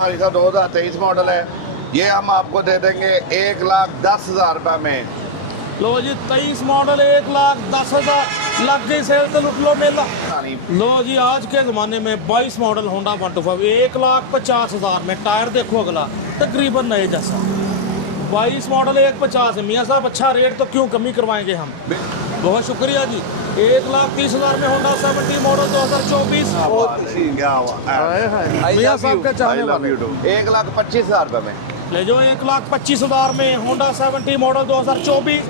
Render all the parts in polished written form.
हमारे साथ 2023 मॉडल है, ये हम आपको दे देंगे 1,10,000 रुपये में। लो जी 23 मॉडल 1,10,000 लग गई सेल तो लुट लो मेला। लो जी आज के ज़माने में 22 मॉडल होंडा 125 1,50,000 में। टायर देखो अगला तकरीबन नए जैसा। 22 मॉडल 1,50 है। मियाँ साहब अच्छा रेट तो क्यों कमी करवाएंगे हम। बहुत शुक्रिया जी। 1,30,000 में होंडा 70 मॉडल 2024। मियाँ साहब का चाहने वाले 1,25,000 रुपये में ले जाओ। 1,25,000 में होंडा 70 मॉडल 2024।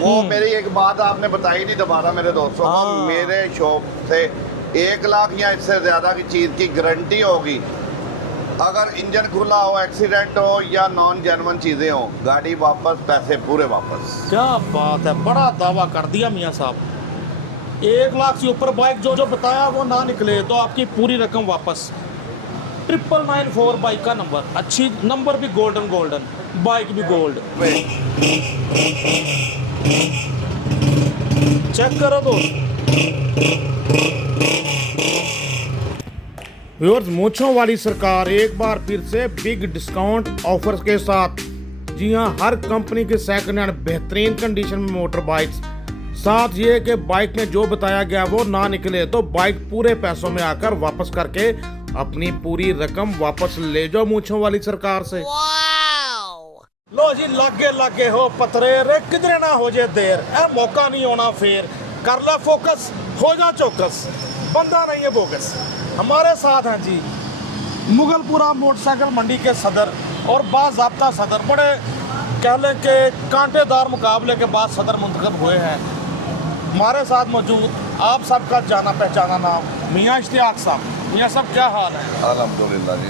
वो मेरी एक बात आपने बताई नहीं दोबारा मेरे दोस्तों को। मेरे शॉप से 1 लाख या इससे ज़्यादा की चीज़ की गारंटी होगी। अगर इंजन खुला हो, एक्सीडेंट हो या नॉन जेन्युइन चीज़ें हो, गाड़ी वापस, पैसे पूरे वापस। क्या बात है, बड़ा दावा कर दिया मियाँ साहब। 1 लाख से ऊपर बाइक जो बताया वो ना निकले तो आपकी पूरी रकम वापस। 9994 बाइक का नंबर, अच्छी नंबर भी गोल्डन, बाइक भी गोल्ड। चेक करो दोस्त। व्यूअर्स, मूंछों वाली सरकार एक बार फिर से बिग डिस्काउंट ऑफर्स के साथ। जी हाँ, हर कंपनी के सेकंड हैंड बेहतरीन कंडीशन में मोटर बाइक्स। साथ ये कि बाइक में जो बताया गया वो ना निकले तो बाइक पूरे पैसों में आकर वापस करके अपनी पूरी रकम वापस ले जाओ मूंछों वाली सरकार से। लो जी लागे हो पतरे रे, किधरे ना हो जाए देर। ए मौका नहीं होना फेर, कर ला फोकस, हो जा चौकस, बंदा नहीं है बोगस। हमारे साथ हैं जी मुगलपुरा मोटरसाइकिल मंडी के सदर और बाज़ाब्ता सदर। बड़े कह लें कि कांटेदार मुकाबले के बाद सदर मुंतखब हुए हैं। हमारे साथ मौजूद आप सबका जाना पहचाना नाम मियाँ इश्तियाक साहब। मियाँ साहब क्या हाल है? अल्हम्दुलिल्लाह जी।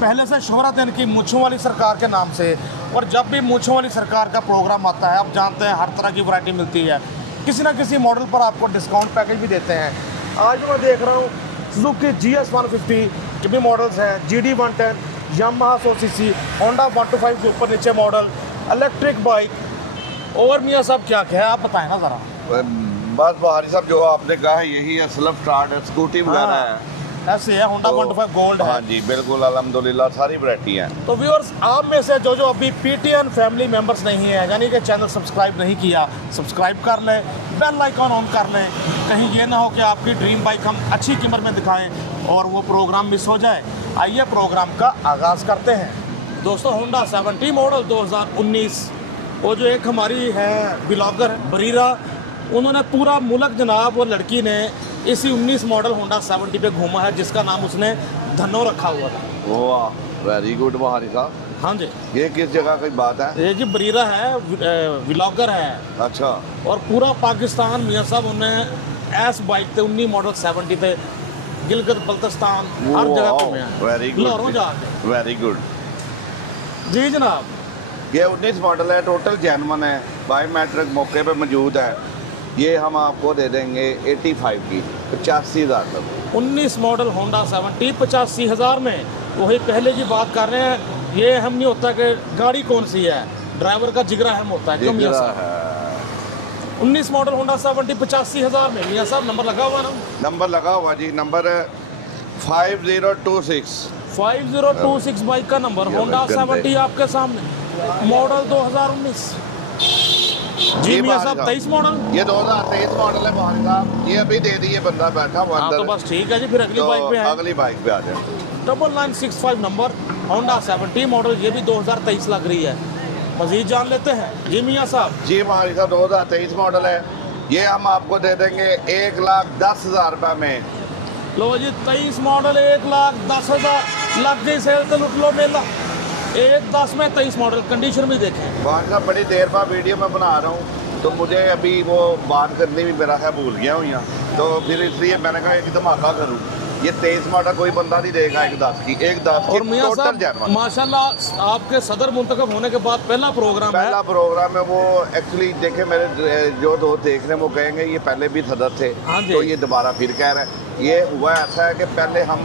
पहले से शोहरत है इनकी मूंछों वाली सरकार के नाम से, और जब भी मूंछों वाली सरकार का प्रोग्राम आता है आप जानते हैं हर तरह की वैरायटी मिलती है। किसी ना किसी मॉडल पर आपको डिस्काउंट पैकेज भी देते हैं। आज मैं देख रहा हूँ सुजुकी GS 150 के भी मॉडल्स हैं, GD 110, यामाहा 100cc, होंडा 125 के ऊपर नीचे मॉडल, इलेक्ट्रिक बाइक। और मियाँ साहब क्या है आप बताएं ना ज़रा। बस बहारी साहब जो आपने कहा है यही है, स्लप स्टार्ट है, स्कूटी वगैरह है, ऐसे है। होंडा 125 गोल्ड है। हाँ जी बिल्कुल, अल्हम्दुलिल्लाह सारी वैरायटी है। तो व्यूअर्स, आप में से जो अभी PTN फैमिली मेंबर्स नहीं है, यानी कि चैनल सब्सक्राइब नहीं किया, सब्सक्राइब कर लें, बेल आइकॉन ऑन कर लें। कहीं ये ना हो कि आपकी ड्रीम बाइक हम अच्छी कीमत में दिखाएं और वो प्रोग्राम मिस हो जाए। आइए प्रोग्राम का आगाज़ करते हैं। दोस्तों, होंडा 70 मॉडल 2019, वो जो एक हमारी है ब्लॉगर बरीरा, उन्होंने पूरा मुल्क जनाब वो लड़की ने इसी 19 मॉडल होंडा 70 पे घूमा है, जिसका नाम उसने धनो रखा हुआ था। वाह, वेरी गुड बहारी साहब। हाँ जी। ये किस जगह की बात है? ये जी बरीरा है, व्लॉगर है। अच्छा। और पूरा पाकिस्तान मियाँ साहब उन्हें एस बाइक थे 19 मॉडल 70 पे, गिलगित बल्तिस्तान हर जगह घूमे हैं। वेरी गुड, लाहौरों जाके। वेरी गुड जी जनाब। ये 19 मॉडल है, टोटल जेन्युइन है, बायोमेट्रिक मौके पे मौजूद है। ये हम आपको दे देंगे 85 की, 85,000 तक। 19 मॉडल होंडा 70 85,000 में। वही पहले की बात कर रहे हैं। ये अहम नहीं होता कि गाड़ी कौन सी है, ड्राइवर का जिगरा अहम होता है। क्यों मियाँ साहब? 19 मॉडल होंडा 70 85,000 में। मियाँ साहब नंबर लगा हुआ ना? नंबर लगा हुआ जी, नंबर 5026 5026 बाइक का नंबर। होंडा 70 आपके सामने, मॉडल 2019। जी मियाँ साहब 23 मॉडल। ये 2023 मॉडल है बहारी साहब। ये अभी दे दिए, बंदा बैठा हुआ अंदर। तो बस ठीक है जी, फिर अगली बाइक पे है। अगली बाइक पे आ जाए। 9965 नंबर, होंडा 70 मॉडल, ये भी 2023 लग रही है। मजीद जान लेते हैं जी मियाँ साहब। जी बहारी साहब 2023 मॉडल है, ये हम आपको दे देंगे 1,10,000 रुपये में। लो जी 23 मॉडल 1,10,000 लग गई सेल तो लुट लो मेला। 1,10 में 23 मॉडल, कंडीशन भी देखें। बहारी साहब बड़ी देर बाद वीडियो में बना रहा हूँ, तो मुझे अभी वो बात करनी भी मेरा है, भूल गया हूँ यहाँ, तो फिर इसलिए मैंने कहा कि धमाका करूँ। ये 23 मॉडल कोई बंदा नहीं देगा 1,10 की, 1,10 की। और मियाँ साहब जेन्युइन माशाल्लाह आपके सदर मुंतखब होने के बाद पहला प्रोग्राम है। है वो। एक्चुअली देखे मेरे जो दोस्त देख रहे हैं वो कहेंगे ये पहले भी सदर थे, तो ये दोबारा फिर कह रहे हैं। ये हुआ ऐसा है कि पहले हम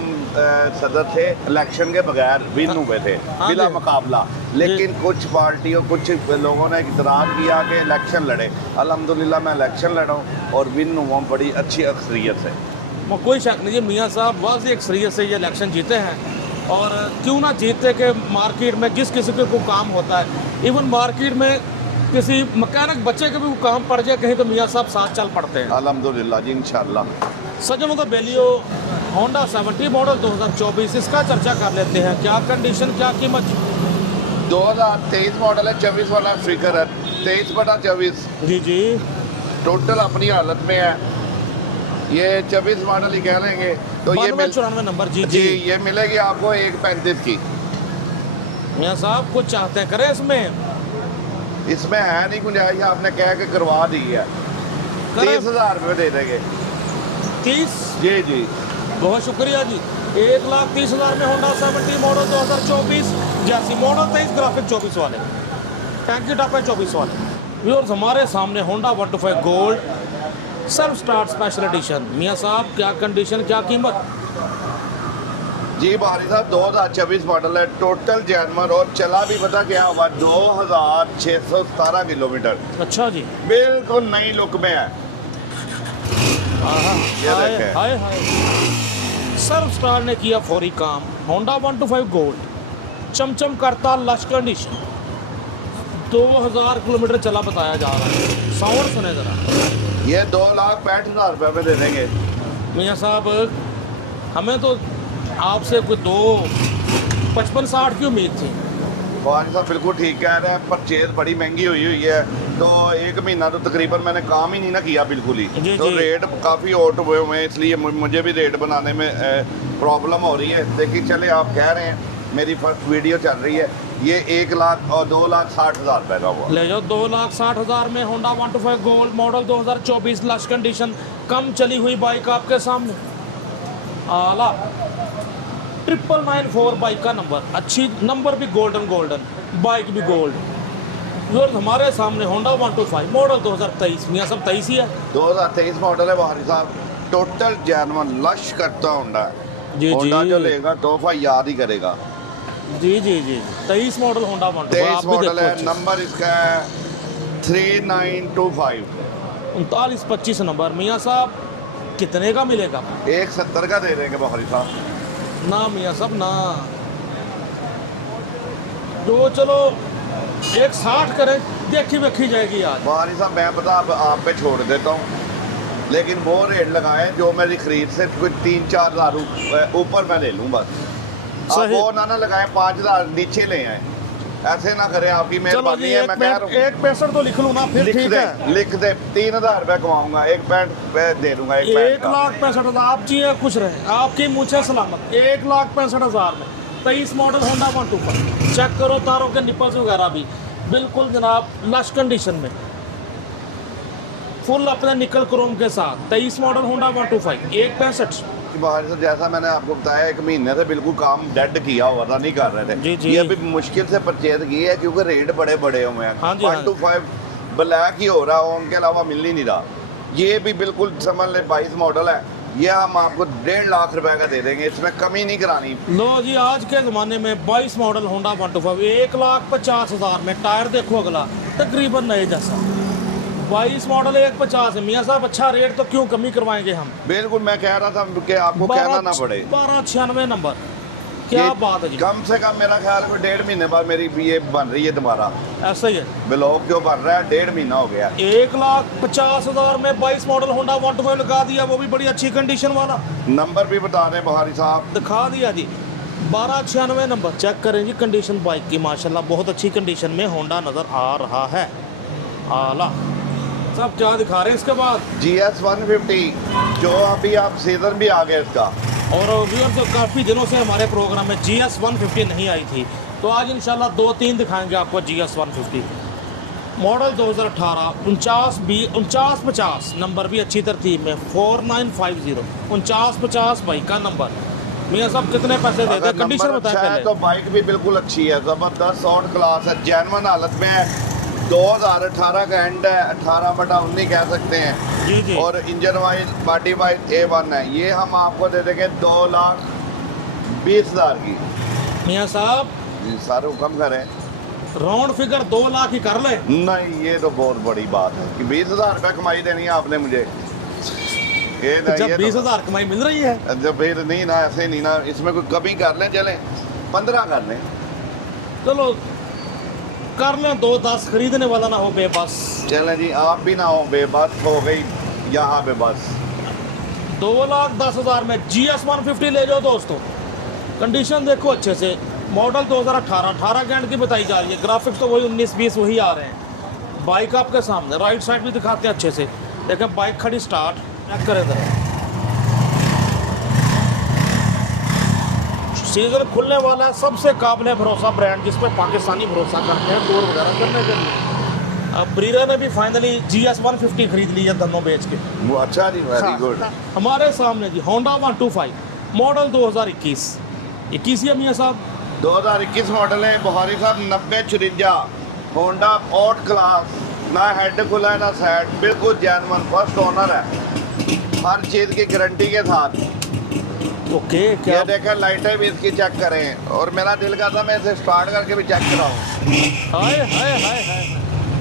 सदर थे इलेक्शन के बगैर, विन हुए थे बिला मुकाबला, लेकिन कुछ पार्टियों कुछ लोगों ने इतराज़ किया कि इलेक्शन लड़े। अल्हम्दुलिल्लाह मैं इलेक्शन लड़ा हूँ और विन हुआ बड़ी अच्छी अक्सरियत से। कोई शक नहीं, मियाँ साहब वाज़ेह अक्सरियत से ये इलेक्शन जीते हैं। और क्यों ना जीतते के मार्केट में जिस किसी के को काम होता है, इवन मार्केट में किसी मैकेनिक बच्चे के भी वो काम पड़ जाए कहीं तो मियाँ साहब साथ चल पड़ते हैं। अल्हम्दुलिल्लाह जी, इंशाल्लाह। सज्जनों, तो बेलियो होंडा 70 मॉडल 2024 इसका चर्चा कर लेते हैं। क्या कंडीशन, क्या कीमत? 2023 मॉडल है, 24 वाला स्पीकर है, 23/24 जी जी, टोटल अपनी हालत में है। ये 24 मॉडल ही कह लेंगे तो ये 94 नंबर। जी जी, ये मिलेगी आपको 1.35 की। मियाँ साहब कुछ चाहते हैं करें इसमें है नहीं गुंजाइश, आपने कह के करवा दी है। 30,000 रुपये दे देंगे। 30? जी जी, बहुत शुक्रिया जी। 1,30,000 में होंडा 70 मॉडल 2024, जैसी मॉडल 23, ग्राफिक 24 वाले, टैंकी टॉप है 24 वाले। व्यूअर्स, हमारे सामने Honda 125 gold self start special edition. मियाँ साहब क्या कंडीशन, क्या कीमत? जी भारी साहब, 2024 मॉडल है, टोटल जैनमर और चला भी पता क्या हुआ, 2,617 किलोमीटर। अच्छा जी, बिल्कुल नई लुक में है। ये देखें। हाय हाय, सेल्फ स्टार्ट ने किया फौरी काम। होंडा 125 गोल्ड चमचम करता लश कंडीशन, 2,000 किलोमीटर चला बताया जा रहा है। साउंड सुने जरा। ये 2,65,000 रुपये में दे देंगे। मियाँ साहब, हमें तो आपसे कोई 2,55,60 की उम्मीद थी। भारी साहब बिल्कुल ठीक कह रहे हैं, परचेज बड़ी महंगी हुई है, तो 1 महीना तो तकरीबन मैंने काम ही नहीं ना किया बिल्कुल ही। जी, तो जी। रेट काफ़ी आउट हुए हुए हैं, इसलिए मुझे भी रेट बनाने में प्रॉब्लम हो रही है। देखिए, चले आप कह रहे हैं, मेरी फर्स्ट वीडियो चल रही है, ये 1 लाख और 2,60,000 रुपये का हुआ। ले जाओ 2,60,000 में Honda 125 gold model 2024 lush condition, कम चली हुई बाइक आपके सामने। आला 994 बाइक का नंबर, अच्छी नंबर भी गोल्डन, बाइक भी गोल्ड। और हमारे सामने होंडा 125 मॉडल 2023। मियाँ सब 23 ही है। 2023 मॉडल है भारी साहब, टोटल जैनवन लश करता होंडा। जी होंडा जी। जो लेगा तोहफा याद ही करेगा। जी जी जी, 23 मॉडल होंडा 125। 23 मॉडल है, नंबर इसका है 3925। 3925 नंबर। मियाँ साहब कितने का मिलेगा? 170 का दे देंगे भारी साहब। ना मियाँ साहब ना, तो चलो 160 करें, देखी वेखी जाएगी आज। भारी साहब मैं पता आप पे छोड़ देता हूँ, लेकिन वो रेट लगाएं जो मेरी खरीद से कोई 3-4 हज़ार ऊपर मैं ले लूँ बस। आप सही। वो ना लगाएं 5,000 नीचे ले आए, ऐसे ना करें, आपकी चलो जी, मेहरबानी है। मैं कह रहा हूँ 165 तो लिख लूँ ना, फिर ठीक है। लिख दे 3,000 रुपये कमाऊंगा, 1 दे दूंगा। 1,65,000 आप जी खुश रहे, आपकी मुझे सलामत। 1,65,000 में 23 मॉडल होंडा 125। चेक करो तारों के निपल्स वगैरह भी बिल्कुल जनाब लश कंडीशन में, फुल अपने निकल क्रोम के साथ। 23 मॉडल होंडा 125, 165। बाहर से जैसा मैंने आपको बताया, 1 महीने से बिल्कुल काम डेड किया हुआ था, नहीं कर रहे थे। जी, जी। ये अभी मुश्किल से परचेज की है क्योंकि रेट बड़े बड़े हुए हैं। हाँ जी, 125 ब्लैक ही हो रहा है, उनके अलावा मिल ही नहीं रहा। ये भी बिल्कुल समझ ले 22 मॉडल है, ये हम आपको 1.5 लाख रुपए का दे देंगे, इसमें कमी नहीं करानी। लो जी, आज के ज़माने में 22 मॉडल होंडा 125 1,50,000 में। टायर देखो अगला तकरीबन नए जैसा। 22 मॉडल 1,50 है। मियाँ साहब अच्छा रेट तो क्यों कमी करवाएंगे हम? बिल्कुल, मैं कह रहा था कि आपको कहना ना पड़े। 1296 नंबर, क्या ये बात है जी। कम से कम मेरा ख्याल है 1.5 महीने बाद मेरी ये बन रही है दोबारा। ऐसा ही है। ब्लॉक जो बन रहा है 1.5 महीना हो गया। 1,50,000 में 22 मॉडल होंडा 125 लगा दिया, वो भी बड़ी अच्छी कंडीशन वाला। नंबर भी बता रहे बहारी साहब, दिखा दिया जी, 1296 नंबर। चेक करें जी कंडीशन बाइक की, माशाल्लाह बहुत अच्छी कंडीशन में होंडा नज़र आ रहा है। आला सब क्या दिखा रहे हैं इसके बाद? GS 150 जो अभी आप सीजन भी आ गया इसका। और व्यूअर्स, तो काफ़ी दिनों से हमारे प्रोग्राम में GS 150 नहीं आई थी, तो आज इंशाल्लाह 2-3 दिखाएंगे आपको GS 150 मॉडल 2018। 4950 नंबर भी अच्छी तरतीब में, 4950 4950 बाइक का नंबर। मियाँ साहब कितने पैसे देते हैं? कंडीशन नंबर बताएं अच्छा है पहले। तो बाइक भी बिल्कुल अच्छी है, ज़बरदस्त ऑन क्लास है, जेन्युइन हालत में है। 2018 का एंड है, 18/19 कह सकते हैं। जी जी। और engine wise body wise A1 है। ये हम आपको दे देंगे 2,20,000 की। मियाँ साहब जी, सारे हुक्म करें। राउंड फिगर 2 लाख ही कर ले। नहीं, ये तो बहुत बड़ी बात है कि 20,000 रुपये कमाई देनी है आपने मुझे। ये जब 20,000 कमाई मिल रही है जब फिर नहीं ना, ऐसे नहीं ना, इसमें कोई कमी कर लें चलें। 15 कर लें। चलो कर लें 2-10, खरीदने वाला ना हो बेबस। चलें जी, आप भी ना हो बेबस, हो गई यहाँ पे बस। 2,10,000 में GS 150 ले जाओ दोस्तों। कंडीशन देखो अच्छे से, मॉडल 2018, 18 कैंट की बताई जा रही है, ग्राफिक्स तो वही 19-20 वही आ रहे हैं। बाइक आपके सामने, राइट साइड भी दिखाते हैं अच्छे से। देखें बाइक खड़ी, स्टार्ट चेक करें इधर। सीजन खुलने वाला है, सबसे काबिल भरोसा ब्रांड जिस पर पाकिस्तानी भरोसा करते हैं टूर वगैरह करने के लिए। अब ब्रीरा ने भी फाइनली GS 150 खरीद ली है धनों बेच के। वो अच्छा जी, वेरी गुड। हमारे सामने जी होंडा 125 मॉडल 2021 ही है मियाँ साहब। 2021 मॉडल है बुखारी साहब, 90-54 होंडा आउट क्लास, ना हेड खुला है ना साइड, बिल्कुल जेन्युइन फर्स्ट ओनर है, हर चीज़ की गारंटी के साथ। ओके, क्या ये देखें, लाइटें भी इसकी चेक करें, और मेरा दिल करता मैं इसे स्टार्ट करके भी चेक कराऊं। हाय हाय हाय हाय,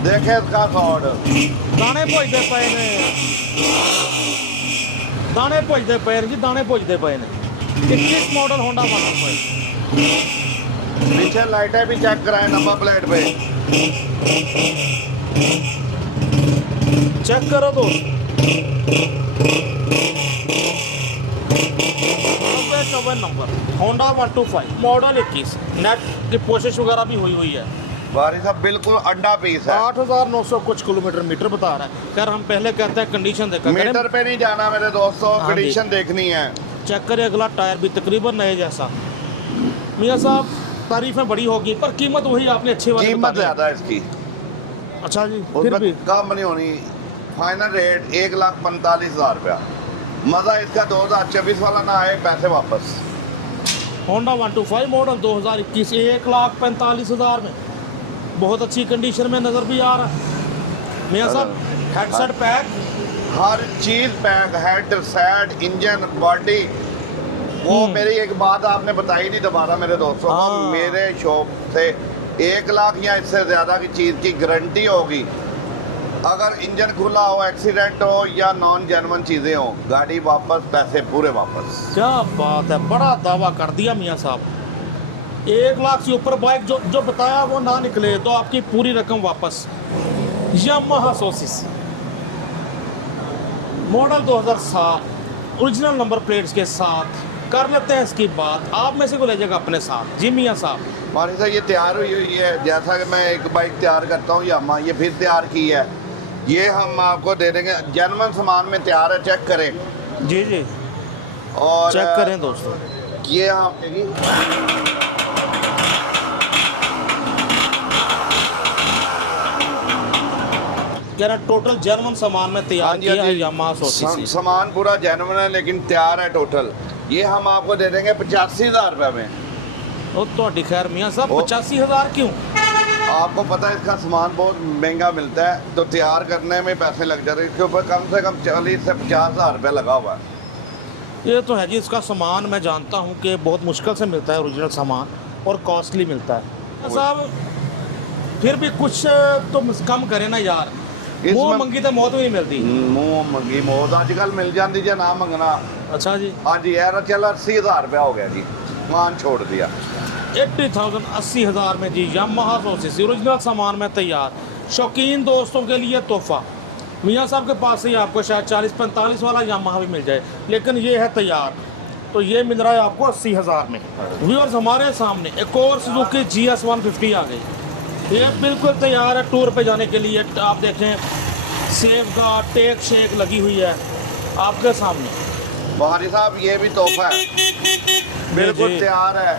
देखें इसका साउंड, दाने भुजते पे ने, दाने भुजते पे जी, दाने भुजते पे ने। 21 मॉडल होंडा 125। पीछे लाइटें भी चेक कराएं नंबर प्लेट पे। चेक करो तो 94 नंबर होंडा 125 मॉडल 21, नेट की कोशिश वगैरह भी हुई है। बारी साहब बिल्कुल अंडा पीस है। 8,900 कुछ किलोमीटर मीटर बता रहा है। खैर हम पहले कहते हैं कंडीशन देखा करें। मीटर पे नहीं जाना मेरे दोस्तों, हाँ कंडीशन देखनी है। चेक करें, अगला टायर भी तकरीबन नए जैसा। मियाँ साहब तारीफें बड़ी होगी पर कीमत वही आपने अच्छी वाली कीमत बता दी। ज़्यादा है इसकी, अच्छा जी, फिर उसमें भी कम नहीं होनी। फाइनल रेट 1,45,000 रुपया। मज़ा इसका 2024 वाला ना आए, पैसे वापस। होंडा 125 मॉडल 2021 1,45,000 में बहुत अच्छी कंडीशन में नज़र भी आ रहा है। मियाँ साहब हेडसेट पैक, हर चीज़ pack, head set, engine, body. वो मेरी एक बात आपने बताई नहीं दोबारा मेरे दोस्तों को, हाँ। मेरे शॉप से 1 लाख या इससे ज़्यादा की चीज़ की गारंटी होगी। अगर इंजन खुला हो, एक्सीडेंट हो या नॉन जेन्युइन चीज़ें हो, गाड़ी वापस, पैसे पूरे वापस। क्या बात है, बड़ा दावा कर दिया मियाँ साहब। 1 लाख से ऊपर बाइक जो बताया वो ना निकले तो आपकी पूरी रकम वापस। Yamaha सोसिस model 2007 original number plates के साथ। कर लेते हैं इसकी बात, आप में से को ले जाएगा अपने साथ जी मियाँ साहब। हमारे साथ ये तैयार हुई है, जैसा कि मैं एक बाइक तैयार करता हूँ यामा, ये फिर तैयार की है। ये हम आपको दे देंगे, जेन्युइन सामान में तैयार है, चेक करें। जी जी, और चेक करें दोस्तों। ये हम कह रहा टोटल जेन्युइन सामान में तैयार किया है यामाहा सोसिस। सामान पूरा जेन्युइन है लेकिन तैयार है टोटल। ये हम आपको दे देंगे 85,000 रुपये में। ओ तो खैर मियाँ साहब 85,000 क्यों? आपको पता है इसका सामान बहुत महंगा मिलता है, तो तैयार करने में पैसे लग जाते हैं। इसके ऊपर कम से कम 40 से 50,000 रुपये लगा हुआ है। ये तो है जी, इसका सामान मैं जानता हूँ कि बहुत मुश्किल से मिलता है ओरिजिनल सामान, और कॉस्टली मिलता है। साहब फिर भी कुछ तो कम करें ना यार, मुँह मंगी तो मौत नहीं मिलती। मुँह मंगी मौत आजकल मिल जाती है, ना मंगना। अच्छा जी, हाँ जी यार, चलो 80,000 रुपया हो गया जी, मान छोड़ दिया। 80,000 80,000 में जी यामाहा सोसिस ओरिजिनल सामान में तैयार। शौकीन दोस्तों के लिए तोहफा। मियाँ साहब के पास ही आपको शायद 40-45 वाला यामाहा भी मिल जाए, लेकिन ये है तैयार, तो ये मिल रहा है आपको 80,000 में। व्यूअर्स हमारे सामने एक और सुजुकी GS 150 आ गई। ये बिल्कुल तैयार है टूर पे जाने के लिए। आप देखें सेफ गार्ड, टेक शेक लगी हुई है आपके सामने। बहारी साहब ये भी तोहफा है, बिल्कुल तैयार है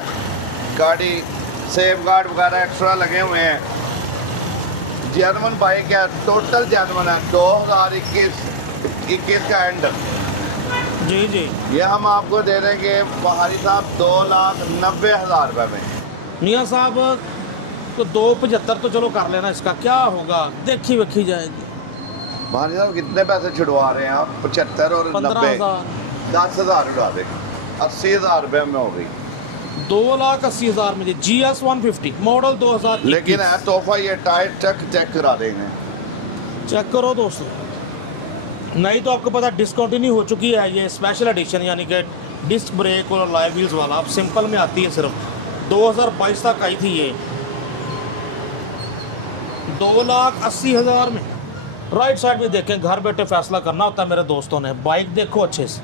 गाड़ी, सेफ गार्ड वगैरह एक्स्ट्रा लगे हुए हैं। जेन्युइन बाइक है, टोटल जेन्युइन है। 2021 का एंड। जी जी, ये हम आपको दे देंगे बहारी साहब 2,90,000 रुपये में। मियाँ साहब तो 2,75 तो चलो कर लेना, इसका क्या होगा, देखी वेखी जाएगी। बहारी साहब कितने पैसे छुड़वा रहे हैं आप? 75 और 90, 15,000 10,000 उड़ा देंगे, 80,000 रुपये में हो गई। 2,80,000 में GS 150 मॉडल 2000। लेकिन है तोहफा, ये टायर चेक करा देंगे। चेक करो दोस्तों, नहीं तो आपको पता डिस्कंटिन्यू हो चुकी है ये स्पेशल एडिशन, यानी कि डिस्क ब्रेक और लाइव व्हील्स वाला। अब सिंपल में आती है सिर्फ, 2022 तक आई थी ये 2,80,000 में। राइट साइड में देखें, घर बैठे फैसला करना होता है मेरे दोस्तों ने। बाइक देखो अच्छे से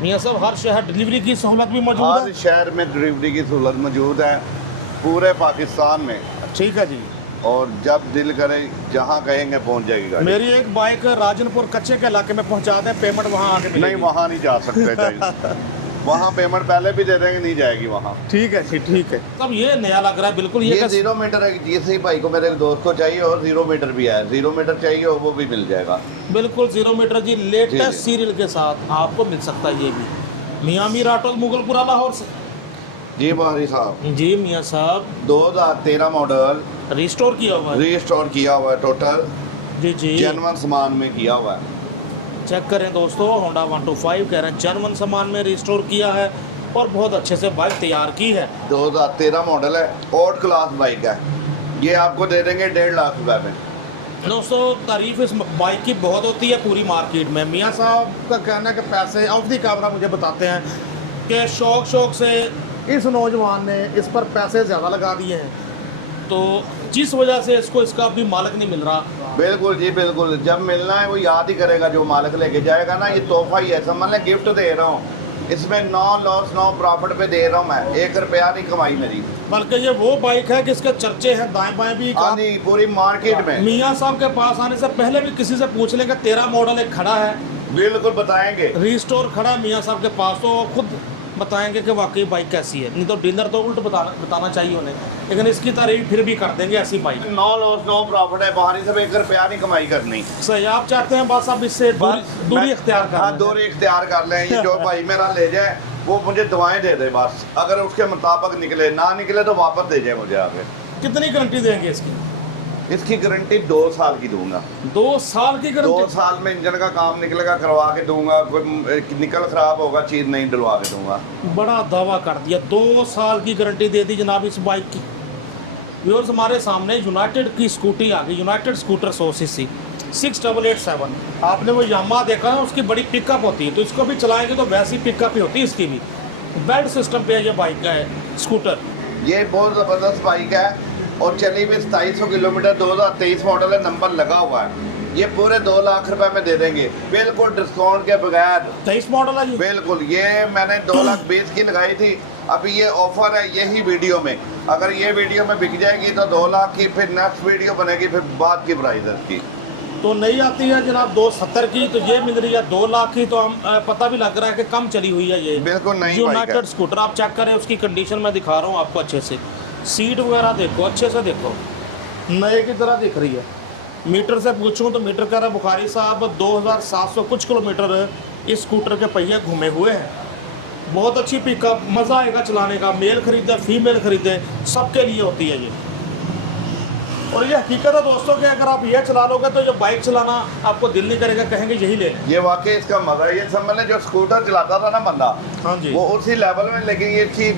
मियाँ साहब, हर शहर डिलीवरी की सहूलत भी मौजूद है। हर शहर में डिलीवरी की सहूलत मौजूद है, पूरे पाकिस्तान में। ठीक है जी। और जब दिल करे जहाँ कहेंगे पहुँच जाएगी गाड़ी। मेरी एक बाइक राजनपुर कच्चे के इलाके में पहुंचा दें, पेमेंट वहाँ आके मिलेगी। नहीं, वहाँ नहीं जा सकते वहाँ पेमेंट पहले भी दे देंगे, नहीं जाएगी वहाँ। ठीक है जी, ठीक है। तब ये नया लग रहा है बिल्कुल। ये 0 मीटर है, जिस भाई को मेरे दोस्त को चाहिए और 0 मीटर भी है, 0 मीटर चाहिए और वो भी मिल जाएगा। बिल्कुल 0 मीटर जी, लेटेस्ट सीरियल के साथ आपको मिल सकता है। ये भी मियाँ मीर ऑटो मुगलपुरा लाहौर से। जी बारी साहब। जी मियाँ साहब, 2013 मॉडल रिस्टोर किया हुआ है। रीस्टोर किया हुआ है टोटल। जी जी, जेन्युइन सामान में किया हुआ है। चेक करें दोस्तों, होंडा 125 कह रहे हैं जेन्युइन सामान में रिस्टोर किया है और बहुत अच्छे से बाइक तैयार की है। 2013 मॉडल है, ऑड क्लास बाइक है। ये आपको दे देंगे 1.5 लाख रुपए में। दोस्तों तारीफ इस बाइक की बहुत होती है पूरी मार्केट में। मियाँ साहब का कहना है कि पैसे ऑफ दी कैमरा मुझे बताते हैं कि शौक से इस नौजवान ने इस पर पैसे ज़्यादा लगा दिए हैं, तो जिस वजह से इसको इसका भी मालिक नहीं मिल रहा। बिल्कुल जी बिल्कुल, जब मिलना है वो याद ही करेगा जो मालिक लेके जाएगा ना। ये तोहफा ही है, समझ लें गिफ्ट दे रहा हूँ। इसमें 9 लॉस 9 प्रॉफिट पे दे रहा हूँ मैं, 1 रुपया नहीं कमाई मेरी। बल्कि ये वो बाइक है कि इसके चर्चे हैं दाएं बाएं भी। नहीं, पूरी मार्केट में। मियाँ साहब के पास आने से पहले भी किसी से पूछ लेंगे, 13 मॉडल एक खड़ा है, बिल्कुल बताएंगे। रिस्टोर खड़ा है मियाँ साहब के पास, तो खुद बताएंगे कि वाकई बाइक कैसी है। नहीं तो डीलर तो उल्ट बताना चाहिए उन्हें, लेकिन इसकी तारीफ फिर भी कर देंगे ऐसी बाइक। 9 लॉस 9 प्रॉफिट है, बाहरी से 1 रुपया नहीं कमाई करनी। सही, आप चाहते हैं बस आप इससे दूरी इख्तियार कर। हाँ, दूरी इख्तियार कर लें। ये जो भाई मेरा ले जाए वो मुझे दुआएं दे दे बस, अगर उसके मुताबिक निकले, ना निकले तो वापस दे जाए मुझे आगे। कितनी गारंटी देंगे इसकी? इसकी गारंटी 2 साल की दूंगा। 2 साल की गारंटी? 2 साल में इंजन का काम निकलेगा, करवा के दूंगा। कोई निकल खराब होगा चीज़ नहीं, डलवा के दूंगा। बड़ा दावा कर दिया, 2 साल की गारंटी दे दी जनाब इस बाइक की। व्यूअर्स, हमारे सामने यूनाइटेड की स्कूटी आ गई, यूनाइटेड स्कूटर 100 सीसी 6887। आपने वो यामा देखा ना, उसकी बड़ी पिकअप होती है, तो इसको भी चलाएंगे तो वैसी पिकअप ही होती है इसकी भी। बेल्ट सिस्टम पे ये बाइक का है स्कूटर। ये बहुत ज़बरदस्त बाइक है और चली भी 2700 किलोमीटर, 2023 मॉडल है, नंबर लगा हुआ है। ये पूरे 2 लाख रुपए में दे देंगे, बिल्कुल डिस्काउंट के बगैर। 23 मॉडल है ये? बिल्कुल। ये मैंने 2,20,000 की लगाई थी, अभी ये ऑफर है यही वीडियो में। अगर ये वीडियो में बिक जाएगी तो 2 लाख की, फिर नेक्स्ट वीडियो बनेगी, फिर बाद की प्राइस है इसकी। तो नहीं आती है जनाब 270 की, तो ये मिल रही है 2 लाख की। तो हम पता भी लग रहा है कि कम चली हुई है ये। बिल्कुल नहीं, यूनाइटेड स्कूटर आप चेक करें, उसकी कंडीशन मैं दिखा रहा हूँ आपको अच्छे से। सीट वगैरह देखो, अच्छे से देखो, नए की तरह दिख रही है। मीटर से पूछूं तो मीटर कह रहा बुखारी साहब 2700 कुछ किलोमीटर इस स्कूटर के पहिए घूमे हुए हैं। बहुत अच्छी पिकअप, मज़ा आएगा चलाने का। मेल खरीदे फीमेल खरीदे सबके लिए होती है ये। और ये हकीकत है दोस्तों कि अगर आप ये चला लोगे तो जो बाइक चलाना आपको दिल नहीं करेगा, कहेंगे यही ले। ये वाकई इसका मजा है। ये समझ लें जो स्कूटर चलाता था ना बंदा, हाँ जी, वो उसी लेवल में, लेकिन ये इसकी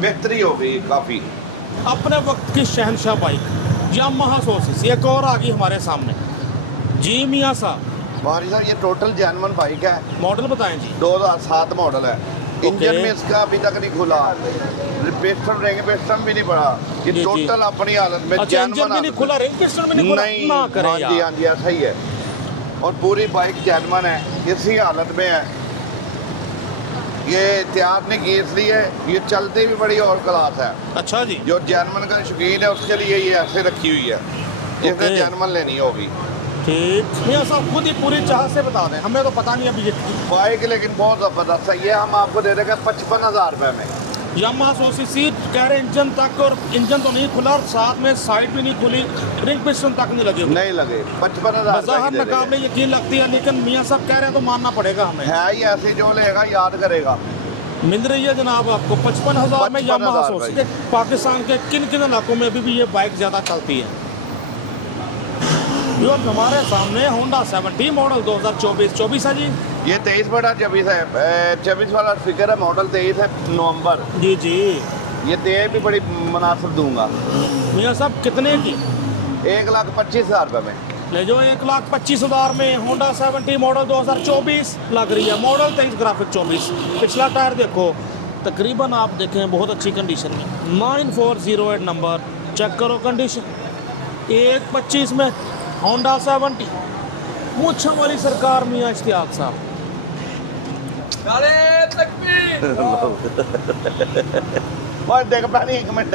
बेहतरी हो गई काफ़ी। अपने वक्त की शहनशाह बाइक यामाहा 100 सीसी एक और आ गई हमारे सामने। जी मियाँ साहब। बारी साहब, ये टोटल जेन्युइन बाइक है। मॉडल बताएं जी? 2007 मॉडल है। इंजन में इसका अभी तक नहीं खुला, रिंग पिस्टन भी नहीं पड़ा। ये टोटल अपनी हालत में जेन्युइन भी नहीं खुला, रिंग पिस्टन भी नहीं खुला। नहीं, ना करें हाँ जी, हाँ जी, ऐसा ही है। और पूरी बाइक जेन्युइन है, इसी हालत में है। ये तैयार नहीं की इसलिए, ये चलती भी बड़ी और क्लास है। अच्छा जी। जो जेन्युइन का शौकीन है उसके लिए ये ऐसे रखी हुई है, जिसने जेन्युइन लेनी होगी। ठीक, मियाँ साहब खुद ही पूरी चाह से बता दें, हमें तो पता नहीं अभी ये बाइक, लेकिन बहुत ज़बरदस्त है। ये हम आपको दे देंगे 55,000 रुपये में। यामाहा 100 सीसी कह रहे इंजन तक, और इंजन तो नहीं खुला, साथ में साइड भी नहीं खुली, रिंग पिस्टन तक नहीं लगे। नहीं लगे, 55,000 मुकाबले यकीन लगती है, लेकिन मियाँ साहब कह रहे हैं तो मानना पड़ेगा हमें। है ही ऐसी, जो लेगा याद करेगा। मिल रही है जनाब आपको 55,000 में यामाहा 100 सीसी। पाकिस्तान के किन किन इलाकों में अभी भी ये बाइक ज़्यादा चलती है। जो हमारे सामने होंडा 70 मॉडल 2024 है जी। ये 23/24 है, 24 वाला फिक्र है, मॉडल 23 है, नवंबर। जी जी। ये दे भी बड़ी मुनासिब दूंगा। मियाँ साहब कितने की? 1,25,000 रुपये में ले जो। 1,25,000 में होंडा 70 मॉडल 2024 लग रही है। Model 23 graphic 24। पिछला टायर देखो, तकरीबन आप देखें बहुत अच्छी कंडीशन में। 9408 नंबर, चेक करो कंडीशन। 125 में होंडा 70, मूंछों वाली सरकार मियाँ इश्तियाक साहब। और देख पानी एक मिनट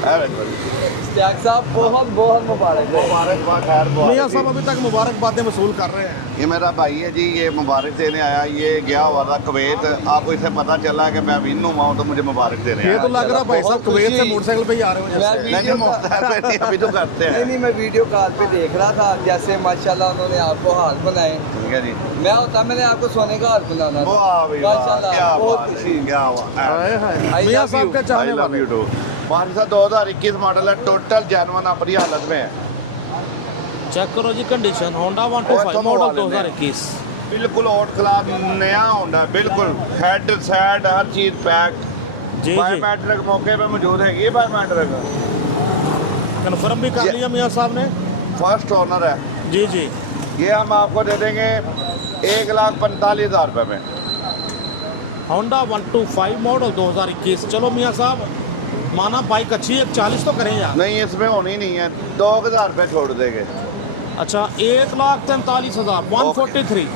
इश्तियाक साहब बहुत बहुत मुबारकबाद। खैर मियाँ साहब अभी तक मुबारकबादें वसूल कर रहे हैं। ये मेरा भाई है जी, ये मुबारक देने आया। ये गया हुआ था कुवैत, आपको इसे पता चला कि मैं अभी नुमा हूँ तो मुझे मुबारक देने ये आया। तो लग रहा भाई साहब कुवैत से मोटरसाइकिल पे ही आ रहे हो जैसे। नहीं मोटरसाइकिल पे नहीं, अभी तो करते हैं। नहीं, मैं वीडियो कॉल पे देख रहा था, जैसे माशाल्लाह उन्होंने आपको हार बनाए। ठीक है जी, मैं होता मैंने आपको सोने का हार बनाना था। वाह भाई वाह, माशाल्लाह, क्या बहुत बात है, खुशी। क्या बात है। हाय हाय I मियाँ love साहब you. के I चाहने love वाले। you too। हमारे साथ 2021 मॉडल है, टोटल जेन्युइन अपनी हालत में है। चेक करो जी कंडीशन, होंडा 125 मॉडल 2021। बिल्कुल ओट क्लास नया होंडा, बिल्कुल हेड सेट हर चीज पैक। जी जी बायोमेट्रिक मौके पे मौजूद है। ये बायोमेट्रिक कन्फर्म भी कर लिया मियाँ साहब ने। फर्स्ट ओनर है जी जी। ये। हम आपको दे देंगे 1,45,000 रुपये में। Honda 125 model 2021। चलो मियाँ साहब, माना बाइक अच्छी है, 40 तो करें यार। नहीं, इसमें होनी नहीं है, 2,000 रुपये छोड़ देंगे। अच्छा 1,43,000 143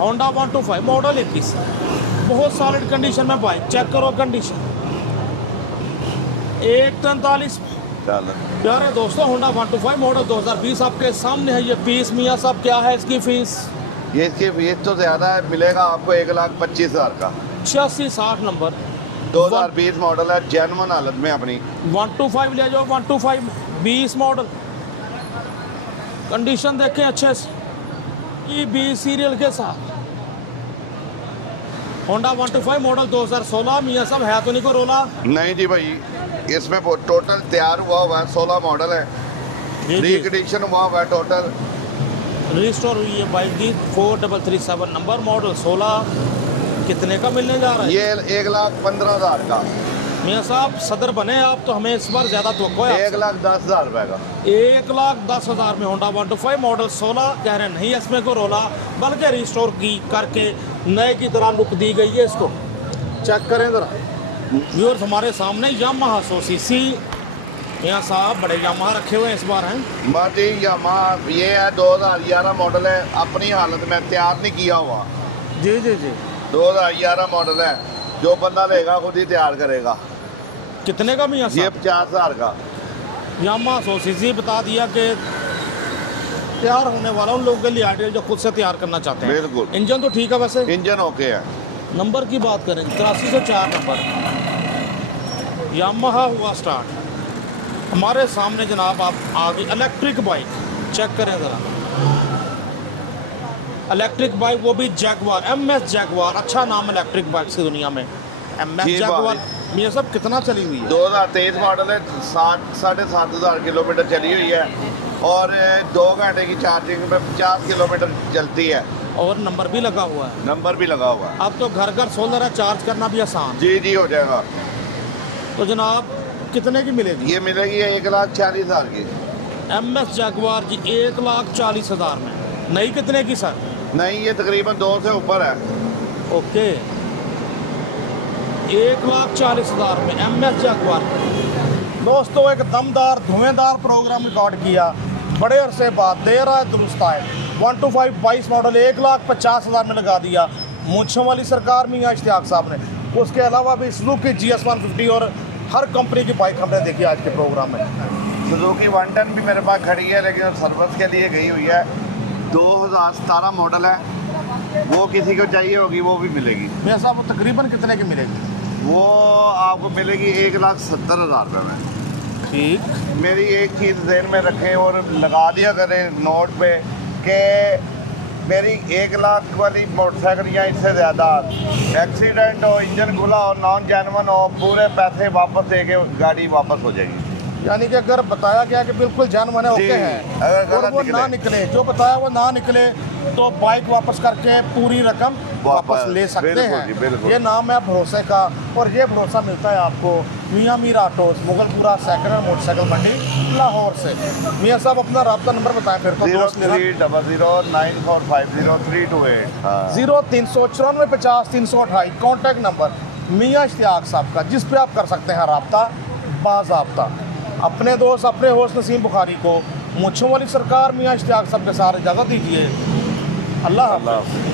होंडा 125 मॉडल 21। बहुत सॉलिड कंडीशन में बाइक, चेक करो कंडीशन। 1,43। चलो प्यारे दोस्तों, होंडा 125 मॉडल 2020 आपके सामने है। ये फीस मियाँ साहब क्या है इसकी फीस? ये इसकी फीस तो ज़्यादा है, मिलेगा आपको 1,25,000 का। 8660 नंबर, 2020 मॉडल है, जेन्युइन हालत में अपनी। 125 ले जाओ। 125 20 मॉडल, कंडीशन देखें अच्छे से, E20 सीरियल के साथ। Honda 125 model 2016। मियाँ साहब है तो नहीं को रोला? नहीं जी भाई, इसमें वो टोटल तैयार हुआ है, 16 मॉडल है, जी जी। रिकंडीशन हुआ है टोटल। रजिस्टर हुई है बाइक की 4337 नंबर, मॉडल 16। कितने का मिलने जा रहा है? ये 1,15,000 का। मियाँ साहब सदर बने आप तो हमें इस बार ज़्यादा तो है। 1,10,000 रुपये का। 1,10,000 में होंडा 125 मॉडल 16 कह रहे हैं। नहीं इसमें को रोला, बल्कि रिस्टोर की करके नए की तरह लुक दी गई है इसको। चेक करें ज़रा व्यूअर्स, हमारे सामने यामाहा 100 सीसी। मियाँ साहब बड़े यामाहा रखे हुए हैं इस बार हैं। बाजी यामाहा ये है, 2011 मॉडल है, अपनी हालत में तैयार नहीं किया हुआ। जी जी जी। 2011 मॉडल है, जो बंदा लेगा खुद ही तैयार करेगा। कितने का मियाँ ये साहब? 50,000 का। यामाहा 100 सीसी बता दिया कि तैयार होने वाला उन लोगों के लिए आइडियल जो खुद से तैयार करना चाहते हैं। बिल्कुल। इंजन तो ठीक है वैसे। इंजन ओके है। नंबर की बात करें 8304 नंबर, यामाहा हुआ स्टार्ट। हमारे सामने जनाब आप आगे इलेक्ट्रिक बाइक चेक करें ज़रा। इलेक्ट्रिक बाइक, वो भी जैगवार, MS जैगवार। अच्छा नाम इलेक्ट्रिक बाइक की दुनिया में, MS जी जैगवार। मियाँ साहब कितना चली हुई है? 2023 मॉडल है, 7,500 किलोमीटर चली हुई है और 2 घंटे की चार्जिंग में 50 किलोमीटर चलती है। और नंबर भी लगा हुआ है। नंबर भी लगा हुआ है। अब तो घर घर सोलर है, चार्ज करना भी आसान। जी जी हो जाएगा। तो जनाब कितने की मिलेगी? ये मिलेगी 1,40,000 की। MS जैगवार जी 1,40,000 में। नई कितने की सर? नहीं, ये तकरीबन 2 से ऊपर है। ओके, 1,40,000 में MS जैगवार। दोस्तों एक दमदार धुएंदार प्रोग्राम रिकॉर्ड किया, बड़े अरसे बाद दे रहा है दुरुस्त आए। 125 22 मॉडल 1,50,000 में लगा दिया मूंछों वाली सरकार मियाँ इश्तियाक साहब ने। उसके अलावा भी सुजुकी GS 150 और हर कंपनी की बाइक हमने देखी आज के प्रोग्राम में। सुजुकी 110 भी मेरे पास खड़ी है, लेकिन सर्विस के लिए गई हुई है। 2017 मॉडल है, वो किसी को चाहिए होगी वो भी मिलेगी। मेरे साहब वो तकरीबन कितने की मिलेगी? वो आपको मिलेगी 1,70,000 रुपये में। ठीक। मेरी एक चीज़ ज़हन में रखें और लगा दिया करें नोट पे कि मेरी 1,00,000 वाली मोटरसाइकिल या इससे ज़्यादा एक्सीडेंट हो, इंजन खुला हो, नॉन जेन्युइन हो, पूरे पैसे वापस दे के गाड़ी वापस हो जाएगी। यानी कि अगर बताया गया कि बिल्कुल जानवर है, ओके है, अगर और वो ना निकले, जो बताया वो ना निकले, तो बाइक वापस करके पूरी रकम वापस ले सकते बिल्कुल जी, हैं। बिल्कुल। ये नाम है भरोसे का, और ये भरोसा मिलता है आपको Miyan Mir autos, Mughalpura second hand motorcycle मंडी लाहौर से। मियाँ साहब अपना राब्ता नंबर बताएं फिर तो दोस्त लेना। 03009450 328। 039450 328 कॉन्टैक्ट नंबर। मियाँ इश्तियाक साहब का, जिस पे आप कर सकते हैं रब्ता बाज़ाब्ता। अपने दोस्त अपने होस्ट नसीम बुखारी को मूंछों वाली सरकार मियाँ इश्तियाक साहब के साथ इजाज़त दीजिए। अल्लाह हाफ़िज़।